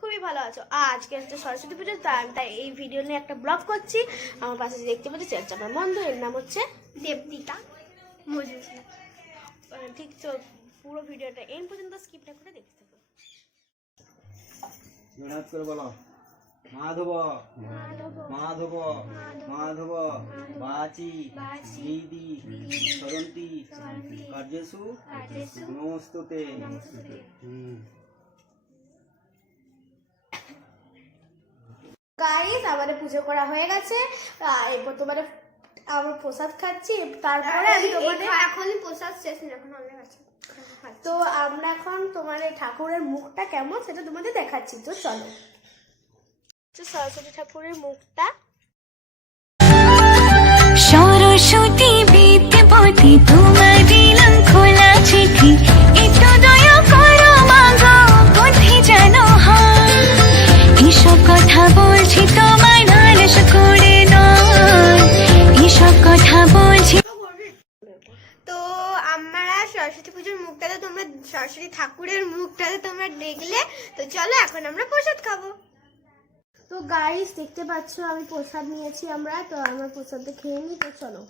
খুবই ভালো আছো। হচ্ছে সরস্বতী পুজো তাই তাই এই ভিডিও নিয়ে একটা ব্লগ করছি। আমার পাশে দেখতে পাচ্ছি আমার বন্ধু, এর নাম হচ্ছে দেবদিতা ঠিক, তো পুরো ভিডিওটা এন পর্যন্ত স্কিপ না করে দেখতে থাকো। করে বলো। মাধব মাধব মাধব বাচি দিদি সরন্তি কার্যসু নমস্তুতে। গাইস আমাদের পুজো করা হয়ে গেছে। এরপর তোমার আমরা প্রসাদ খাচ্ছি। তারপরে আমি তোমাদের এখনই প্রসাদ শেষ না এখন অনেক আছে তো আমরা এখন তোমার ঠাকুরের মুখটা কেমন সেটা তোমাদের দেখাচ্ছি। তো চলো। তো সরস্বতী ঠাকুরের মুখটা। সরস্বতী বিদ্যাপতি তোমার দিলাম খোলা চিঠি। একটু দয়া করো মাগো বুদ্ধি যেন হয়। এসব কথা বলছি তোমায় নালিশ করে এসব কথা বলছি তো আমরা সরস্বতী পুজোর মুখটাতে তোমরা সরস্বতী ঠাকুরের মুখটাতে তোমরা দেখলে তো চলো এখন আমরা প্রসাদ খাব। তো গাইস দেখতে পাচ্ছ আমি প্রসাদ নিয়েছি আমরা, তো আমরা প্রসাদটা খেয়ে নিই, তো চলো।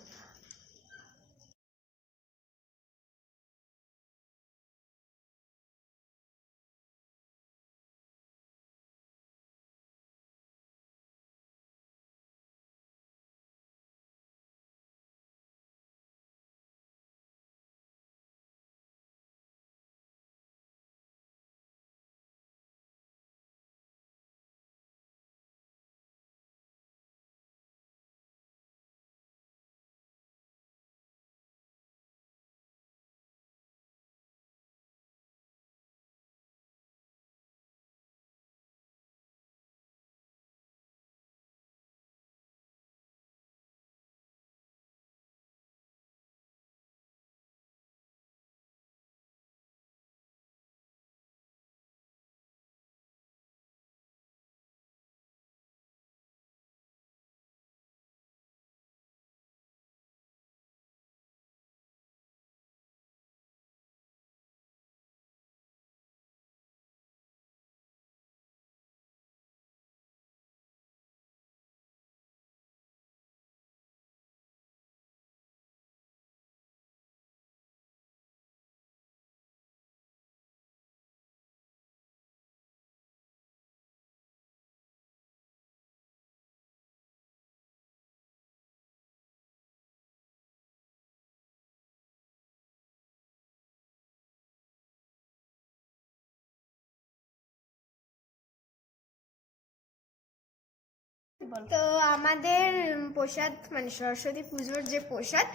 তো আমাদের প্রসাদ মানে সরস্বতী পুজোর যে প্রসাদ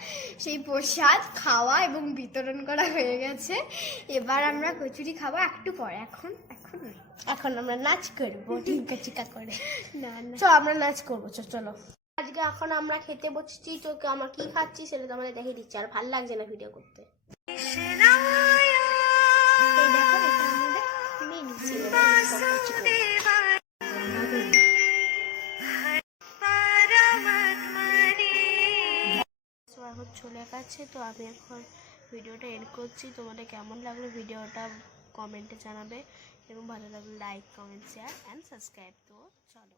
সেই প্রসাদ খাওয়া এবং বিতরণ করা হয়ে গেছে। এবার আমরা কচুরি খাব একটু পরে এখন এখন এখন আমরা নাচ করব টিকা চিকা করে। না না। তো আমরা নাচ করব চো, চলো। আজকে এখন আমরা খেতে বসছি তো আমরা কি খাচ্ছি সেটা তো আমাদের দেখিয়ে দিচ্ছি আর ভালো লাগছে না ভিডিও করতে। এই দেখো এটা আমাদের মেনু তো চলে গেছে, তো আমি এখন ভিডিওটা এন্ড করছি। তোমাদের কেমন লাগল ভিডিওটা কমেন্টে জানাবে এবং ভালো লাগলে like comment share and subscribe তো চলো।